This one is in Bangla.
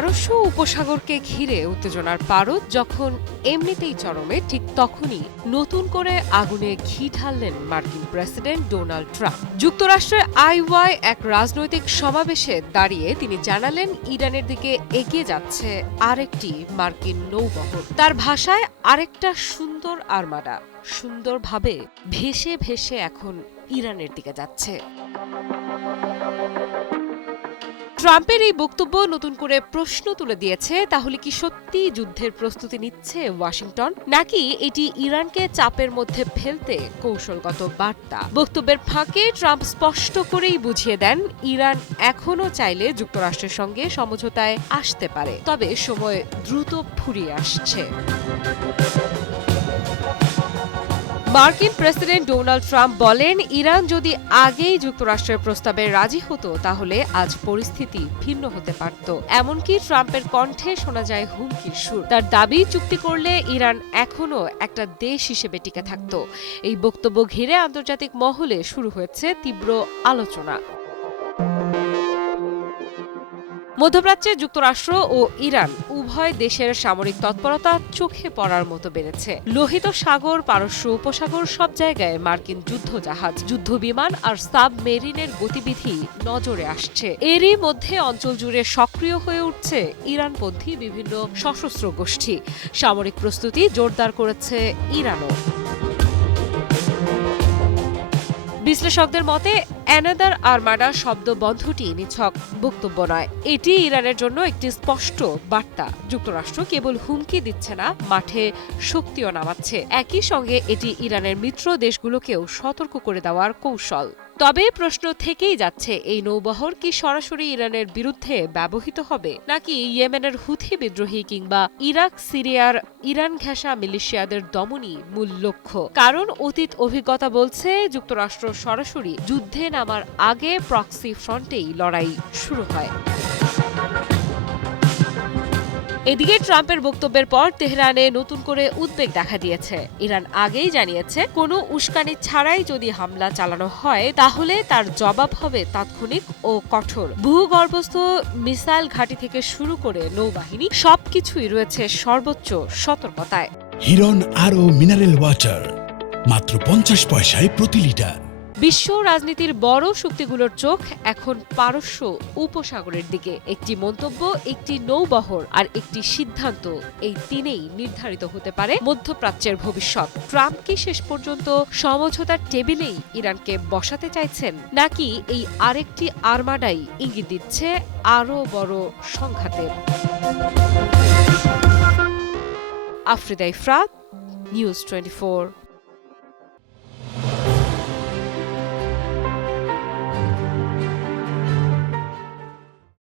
পারস্য উপসাগরকে ঘিরে উত্তেজনার পারদ যখন এমনিতেই চরমে, ঠিক তখনই নতুন করে আগুনে ঘি ঢাললেন মার্কিন প্রেসিডেন্ট ডোনাল্ড ট্রাম্প। যুক্তরাষ্ট্রের আইওয়ায় এক রাজনৈতিক সমাবেশে দাঁড়িয়ে তিনি জানালেন, ইরানের দিকে এগিয়ে যাচ্ছে আরেকটি মার্কিন নৌবহর। তার ভাষায়, আরেকটা সুন্দর আর্মাডা সুন্দরভাবে ভেসে ভেসে এখন ইরানের দিকে যাচ্ছে। ট্রাম্পের এই বক্তব্য নতুন করে প্রশ্ন তুলে দিয়েছে, তাহলে কি সত্যি যুদ্ধের প্রস্তুতি নিচ্ছে ওয়াশিংটন, নাকি এটি ইরানকে চাপের মধ্যে ফেলতে কৌশলগত বার্তা? বক্তব্যের ফাঁকে ট্রাম্প স্পষ্ট করেই বুঝিয়ে দেন, ইরান এখনও চাইলে যুক্তরাষ্ট্রের সঙ্গে সমঝোতায় আসতে পারে, তবে সময় দ্রুত ফুরিয়ে আসছে। মার্কিন প্রেসিডেন্ট ডোনাল্ড ট্রাম্প বলেন, ইরান যদি আগেই যুক্তরাষ্ট্রের প্রস্তাবে রাজি হতো তাহলে আজ পরিস্থিতি ভিন্ন হতে পারত। এমনকি ট্রাম্পের কণ্ঠে শোনা যায় হুমকির সুর। তার দাবি, চুক্তি করলে ইরান এখনও একটা দেশ হিসেবে টিকে থাকত। এই বক্তব্য ঘিরে আন্তর্জাতিক মহলে শুরু হয়েছে তীব্র আলোচনা। মধ্যপ্রাচ্যে যুক্তরাষ্ট্র ও ইরান উভয় দেশের সামরিক তৎপরতা চোখে পড়ার মতো বেড়েছে। লোহিত সাগর, পারস্য উপসাগর, সব জায়গায় মার্কিন যুদ্ধজাহাজ, যুদ্ধবিমান আর সাবমেরিনের গতিবিধি নজরে আসছে। এরই মধ্যে অঞ্চল জুড়ে সক্রিয় হয়ে উঠছে ইরানপন্থী বিভিন্ন সশস্ত্র গোষ্ঠী। সামরিক প্রস্তুতি জোরদার করেছে ইরানও। বিশ্লেষকদের মতে, অ্যানাদার আর্মাডা শব্দ বন্ধটি নিছক বক্তব্য নয়, এটি ইরানের জন্য একটি স্পষ্ট বার্তা। যুক্তরাষ্ট্র কেবল হুমকি দিচ্ছে না, মাঠে শক্তিও নামাচ্ছে। একই সঙ্গে এটি ইরানের মিত্র দেশগুলোকেও সতর্ক করে দেওয়ার কৌশল। তবে প্রশ্ন থেকেই যাচ্ছে, এই নৌবহর কি সরাসরি ইরানের বিরুদ্ধে ব্যবহৃত হবে, নাকি ইয়েমেনের হুথি বিদ্রোহী কিংবা ইরাক সিরিয়ার ইরান ঘেঁষা মিলিশিয়াদের দমনই মূল লক্ষ্য? কারণ অতীত অভিজ্ঞতা বলছে, যুক্তরাষ্ট্র সরাসরি যুদ্ধে নামার আগে প্রক্সি ফ্রন্টেই লড়াই শুরু হয়। এদিকে ট্রাম্পের বক্তব্যের পর তেহরানে নতুন করে উদ্বেগ দেখা দিয়েছে। ইরান আগেই জানিয়েছে, কোনো উস্কানি ছাড়াই যদি হামলা চালানো হয় তাহলে তার জবাব হবে তাৎক্ষণিক ও কঠোর। ভূগর্ভস্থ মিসাইল ঘাঁটি থেকে শুরু করে নৌবাহিনী, সবকিছুই রয়েছে সর্বোচ্চ সতর্কতায়। হিরন আরও মিনারেল ওয়াটার মাত্র 50 পয়সায় প্রতি লিটার। বিশ্ব রাজনীতির বড় শক্তিগুলোর চোখ এখন পারস্য উপসাগরের দিকে। একটি মন্তব্য, একটি নৌবহর আর একটি সিদ্ধান্ত, এই তিনেই নির্ধারিত হতে পারে মধ্যপ্রাচ্যের ভবিষ্যৎ। ট্রাম্প কি শেষ পর্যন্ত সমঝোতার টেবিলেই ইরানকে বসাতে চাইছেন, নাকি এই আরেকটি আর্মাডাই ইঙ্গিত দিচ্ছে আরও বড় সংঘাতের? আফ্রিদা ইফরাত, নিউজ 24।